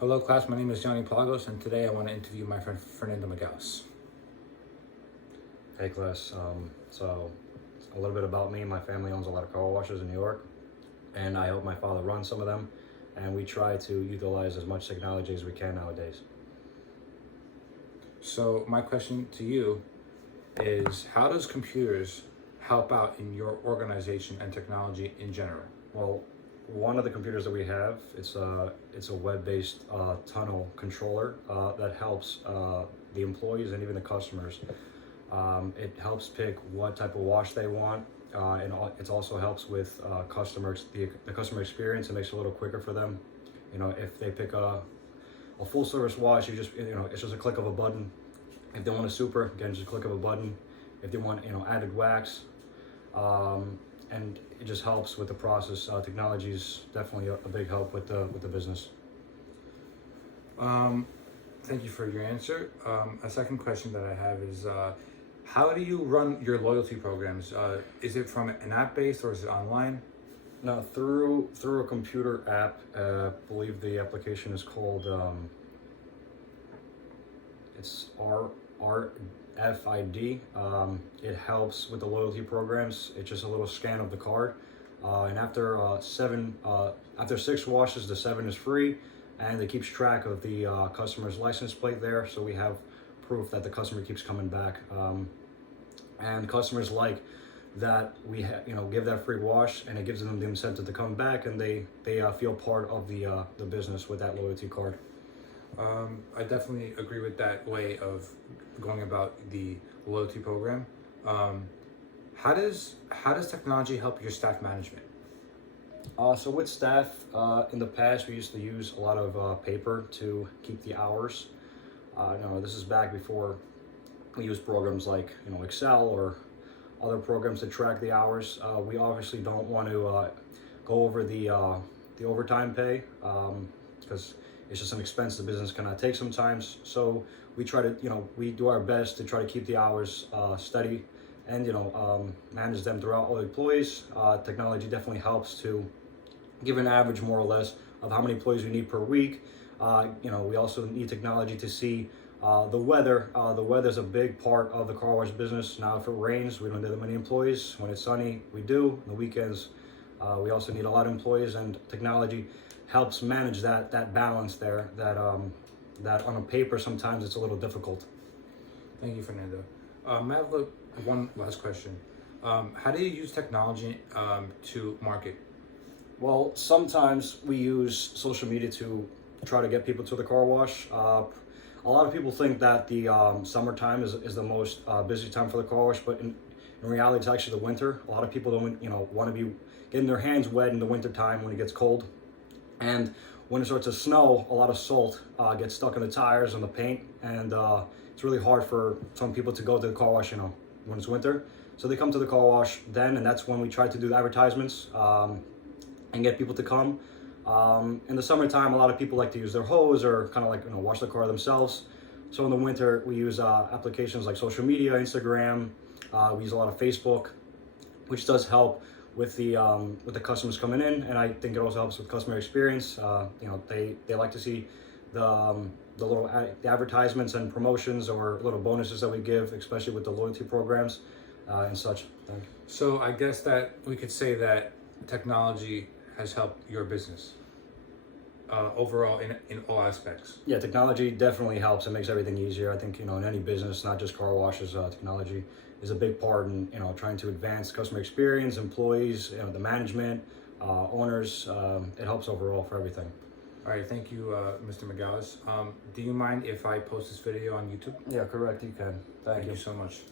Hello class, my name is Johnny Plagos and today I want to interview my friend Fernando Miguelis. Hey class, so a little bit about me. My family owns a lot of car washes in New York, and I help my father run some of them, and we try to utilize as much technology as we can nowadays. So my question to you is, how does computers help out in your organization and technology in general? Well, one of the computers that we have, it's a web-based tunnel controller that helps the employees and even the customers. It helps pick what type of wash they want, and it also helps with the customer experience. It makes it a little quicker for them. You know, if they pick a full service wash, it's just a click of a button. If they want a super, again, just a click of a button. If they want added wax, and it just helps with the process. Technology is definitely a big help with the business. Thank you for your answer. A second question that I have is, how do you run your loyalty programs? Is it from an app based or is it online? Now through a computer app, I believe the application is called it's RFID. It helps with the loyalty programs. It's just a little scan of the card, and after six washes, the seven is free, and it keeps track of the customer's license plate there, so we have proof that the customer keeps coming back. And customers like that we give that free wash, and it gives them the incentive to come back, and they feel part of the business with that loyalty card. I definitely agree with that way of going about the loyalty program. How does technology help your staff management? So with staff, in the past we used to use a lot of paper to keep the hours. This is back before we used programs like Excel or other programs to track the hours. We obviously don't want to go over the overtime pay, because it's just an expense the business cannot take sometimes. So we try to we do our best to try to keep the hours steady and manage them throughout all the employees. Technology definitely helps to give an average more or less of how many employees we need per week. We also need technology to see the weather. The weather is a big part of the car wash business. Now, if it rains, we don't need that many employees. When it's sunny, we do. On the weekends, we also need a lot of employees, and technology helps manage that balance there. That on a paper sometimes it's a little difficult. Thank you, Fernando. I have one last question. How do you use technology to market? Well, sometimes we use social media to try to get people to the car wash. A lot of people think that the summertime is the most busy time for the car wash, but in reality, it's actually the winter. A lot of people don't want to be getting their hands wet in the winter time when it gets cold. And when it starts to snow, a lot of salt gets stuck in the tires and the paint, and it's really hard for some people to go to the car wash, when it's winter. So they come to the car wash then, and that's when we try to do the advertisements and get people to come. In the summertime, a lot of people like to use their hose or kind of like wash the car themselves. So in the winter, we use applications like social media, Instagram. We use a lot of Facebook, which does help with the customers coming in, and I think it also helps with customer experience. They like to see the little advertisements and promotions or little bonuses that we give, especially with the loyalty programs and such. Thank you. So I guess that we could say that technology has helped your business overall in all aspects. Yeah, technology definitely helps. It makes everything easier. I think in any business, not just car washes, technology is a big part in trying to advance customer experience, employees, the management, owners. It helps overall for everything. All right, thank you, Mr. Miguelis. Do you mind if I post this video on YouTube? Yeah, correct. You can. Thank you so much.